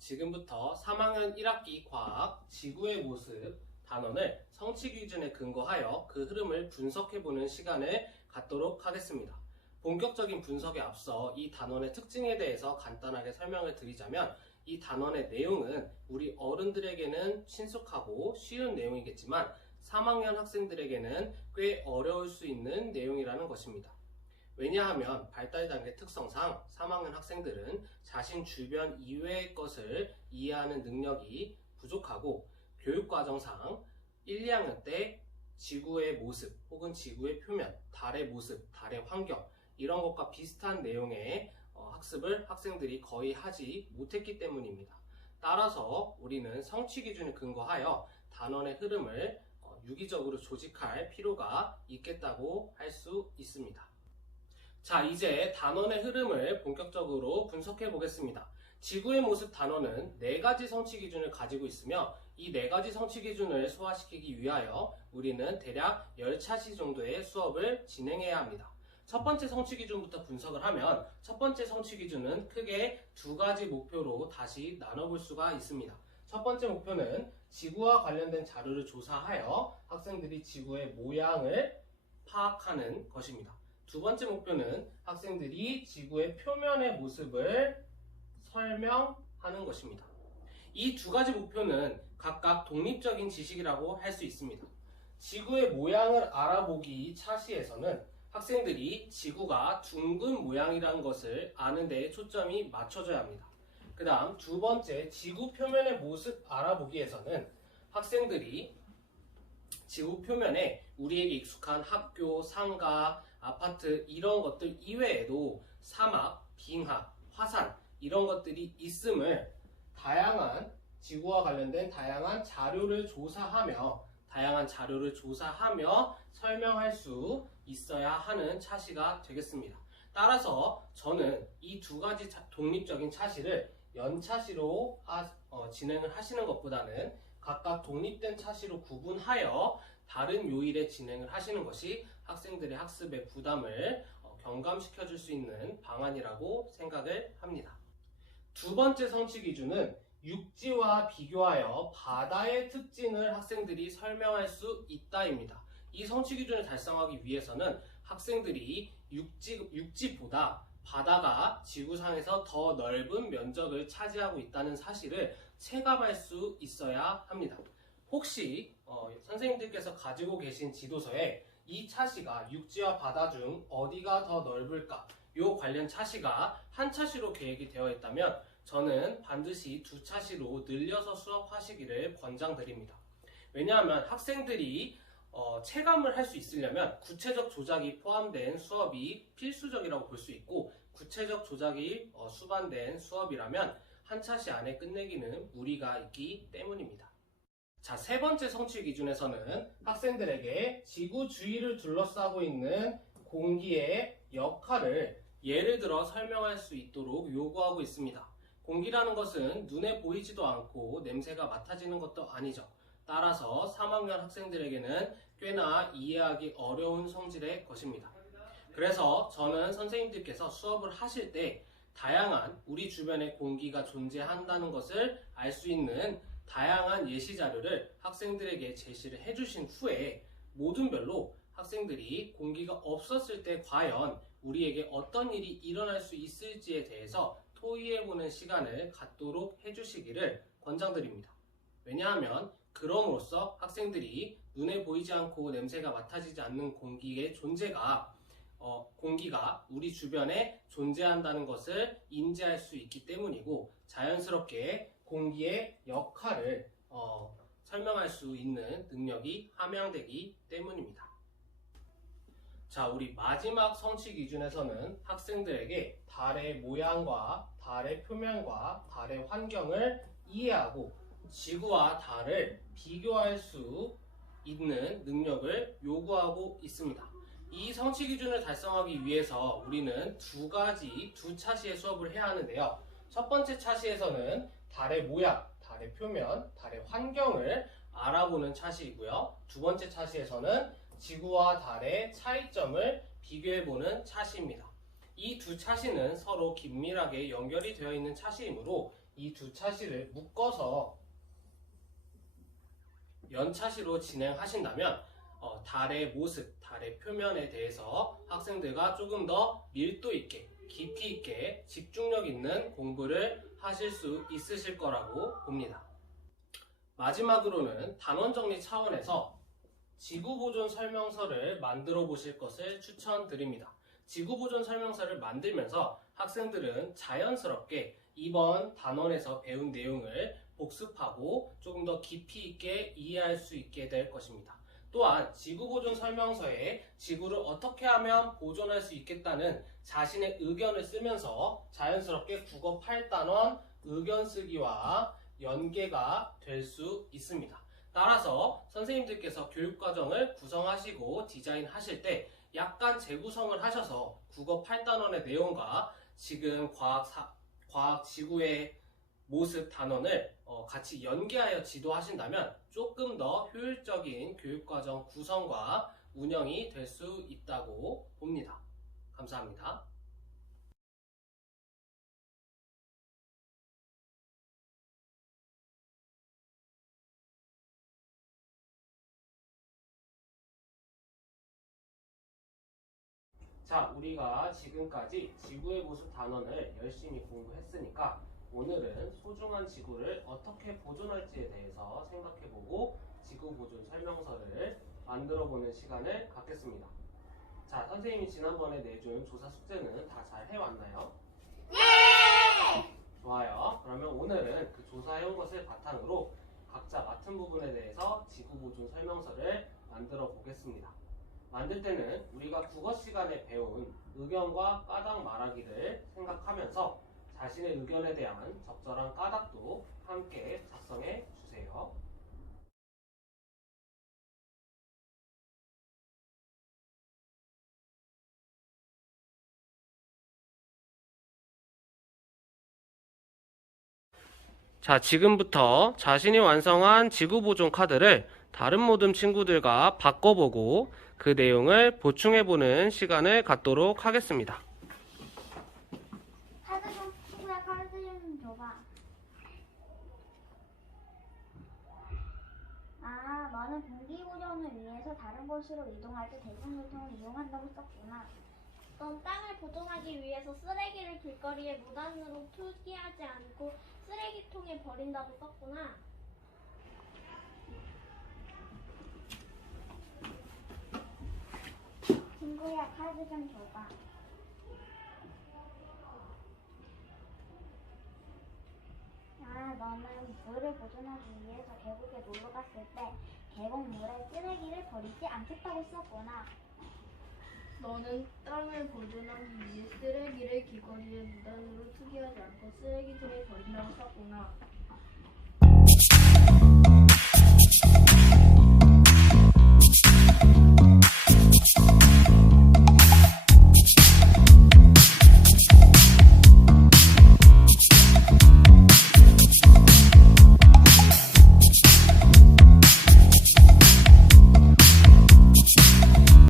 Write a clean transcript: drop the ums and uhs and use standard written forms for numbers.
지금부터 3학년 1학기 과학 지구의 모습 단원을 성취 기준에 근거하여 그 흐름을 분석해보는 시간을 갖도록 하겠습니다. 본격적인 분석에 앞서 이 단원의 특징에 대해서 간단하게 설명을 드리자면, 이 단원의 내용은 우리 어른들에게는 친숙하고 쉬운 내용이겠지만 3학년 학생들에게는 꽤 어려울 수 있는 내용이라는 것입니다. 왜냐하면 발달 단계 특성상 3학년 학생들은 자신 주변 이외의 것을 이해하는 능력이 부족하고, 교육과정상 1, 2학년 때 지구의 모습 혹은 지구의 표면, 달의 모습, 달의 환경 이런 것과 비슷한 내용의 학습을 학생들이 거의 하지 못했기 때문입니다. 따라서 우리는 성취 기준에 근거하여 단원의 흐름을 유기적으로 조직할 필요가 있겠다고 할 수 있습니다. 자, 이제 단원의 흐름을 본격적으로 분석해 보겠습니다. 지구의 모습 단원은 4가지 성취 기준을 가지고 있으며, 이 4가지 성취 기준을 소화시키기 위하여 우리는 대략 10차시 정도의 수업을 진행해야 합니다. 첫 번째 성취 기준부터 분석을 하면, 첫 번째 성취 기준은 크게 2가지 목표로 다시 나눠볼 수가 있습니다. 첫 번째 목표는 지구와 관련된 자료를 조사하여 학생들이 지구의 모양을 파악하는 것입니다. 두 번째 목표는 학생들이 지구의 표면의 모습을 설명하는 것입니다. 이 2가지 목표는 각각 독립적인 지식이라고 할 수 있습니다. 지구의 모양을 알아보기 차시에서는 학생들이 지구가 둥근 모양이라는 것을 아는 데에 초점이 맞춰져야 합니다. 그 다음 두 번째, 지구 표면의 모습 알아보기에서는 학생들이 지구 표면에 우리에게 익숙한 학교, 상가, 아파트 이런 것들 이외에도 사막, 빙하, 화산 이런 것들이 있음을 지구와 관련된 다양한 자료를 조사하며 설명할 수 있어야 하는 차시가 되겠습니다. 따라서 저는 이 2가지 독립적인 차시를 연차시로 진행을 하시는 것보다는 각각 독립된 차시로 구분하여 다른 요일에 진행을 하시는 것이 학생들의 학습의 부담을 경감시켜 줄 수 있는 방안이라고 생각을 합니다. 두 번째 성취 기준은 육지와 비교하여 바다의 특징을 학생들이 설명할 수 있다입니다. 이 성취 기준을 달성하기 위해서는 학생들이 육지보다 바다가 지구상에서 더 넓은 면적을 차지하고 있다는 사실을 체감할 수 있어야 합니다. 혹시 선생님들께서 가지고 계신 지도서에 이 차시가 육지와 바다 중 어디가 더 넓을까? 요 관련 차시가 한 차시로 계획이 되어 있다면 저는 반드시 2차시로 늘려서 수업하시기를 권장드립니다. 왜냐하면 학생들이 체감을 할 수 있으려면 구체적 조작이 포함된 수업이 필수적이라고 볼 수 있고, 구체적 조작이 수반된 수업이라면 한 차시 안에 끝내기는 무리가 있기 때문입니다. 자, 세 번째 성취 기준에서는 학생들에게 지구 주위를 둘러싸고 있는 공기의 역할을 예를 들어 설명할 수 있도록 요구하고 있습니다. 공기라는 것은 눈에 보이지도 않고 냄새가 맡아지는 것도 아니죠. 따라서 3학년 학생들에게는 꽤나 이해하기 어려운 성질의 것입니다. 그래서 저는 선생님들께서 수업을 하실 때 다양한 우리 주변에 공기가 존재한다는 것을 알 수 있는 다양한 예시 자료를 학생들에게 제시를 해주신 후에 모든 별로 학생들이 공기가 없었을 때 과연 우리에게 어떤 일이 일어날 수 있을지에 대해서 토의해보는 시간을 갖도록 해주시기를 권장드립니다. 왜냐하면 그럼으로써 학생들이 눈에 보이지 않고 냄새가 맡아지지 않는 공기의 존재가 공기가 우리 주변에 존재한다는 것을 인지할 수 있기 때문이고, 자연스럽게 공기의 역할을 설명할 수 있는 능력이 함양되기 때문입니다. 자, 우리 마지막 성취 기준에서는 학생들에게 달의 모양과 달의 표면과 달의 환경을 이해하고 지구와 달을 비교할 수 있는 능력을 요구하고 있습니다. 이 성취 기준을 달성하기 위해서 우리는 2차시의 수업을 해야 하는데요. 첫 번째 차시에서는 달의 모양, 달의 표면, 달의 환경을 알아보는 차시이고요. 두 번째 차시에서는 지구와 달의 차이점을 비교해보는 차시입니다. 이 2차시는 서로 긴밀하게 연결이 되어 있는 차시이므로 이 두 차시를 묶어서 연차시로 진행하신다면 달의 모습, 달의 표면에 대해서 학생들과 조금 더 밀도 있게, 깊이 있게, 집중력 있는 공부를 하실 수 있으실 거라고 봅니다. 마지막으로는 단원 정리 차원에서 지구보존 설명서를 만들어 보실 것을 추천드립니다. 지구보존 설명서를 만들면서 학생들은 자연스럽게 이번 단원에서 배운 내용을 복습하고 조금 더 깊이 있게 이해할 수 있게 될 것입니다. 또한 지구보존 설명서에 지구를 어떻게 하면 보존할 수 있겠다는 자신의 의견을 쓰면서 자연스럽게 국어 8단원 의견 쓰기와 연계가 될 수 있습니다. 따라서 선생님들께서 교육과정을 구성하시고 디자인하실 때 약간 재구성을 하셔서 국어 8단원의 내용과 지금 과학 지구의 모습 단원을 같이 연계하여 지도하신다면 조금 더 효율적인 교육과정 구성과 운영이 될 수 있다고 봅니다. 감사합니다. 자, 우리가 지금까지 지구의 모습 단원을 열심히 공부했으니까 오늘은 소중한 지구를 어떻게 보존할지에 대해서 생각해보고 지구 보존 설명서를 만들어보는 시간을 갖겠습니다. 자, 선생님이 지난번에 내준 조사 숙제는 다 잘 해왔나요? 네! 좋아요. 그러면 오늘은 그 조사해온 것을 바탕으로 각자 맡은 부분에 대해서 지구 보존 설명서를 만들어 보겠습니다. 만들 때는 우리가 국어 시간에 배운 의견과 까닭 말하기를 생각하면서 자신의 의견에 대한 적절한 까닭도 함께 작성해 주세요. 자, 지금부터 자신이 완성한 지구 보존 카드를 다른 모든 친구들과 바꿔보고 그 내용을 보충해보는 시간을 갖도록 하겠습니다. 카드 좀, 친구야, 카드 좀 줘봐. 아, 너는 공기 보존을 위해서 다른 곳으로 이동할 때 대중교통을 이용한다고 썼구나. 넌 땅을 보존하기 위해서 쓰레기를 길거리에 무단으로 투기하지 않고 쓰레기통에 버린다고 썼구나. 친구야, 카드 좀 줘봐. 아, 너는 물을 보존하기 위해서 계곡에 놀러 갔을 때 계곡물에 쓰레기를 버리지 않겠다고 썼구나. 너는 땅을 보존하기 위해 쓰레기를 길거리에 무단으로 투기하지 않고 쓰레기통에 버린다고 썼구나.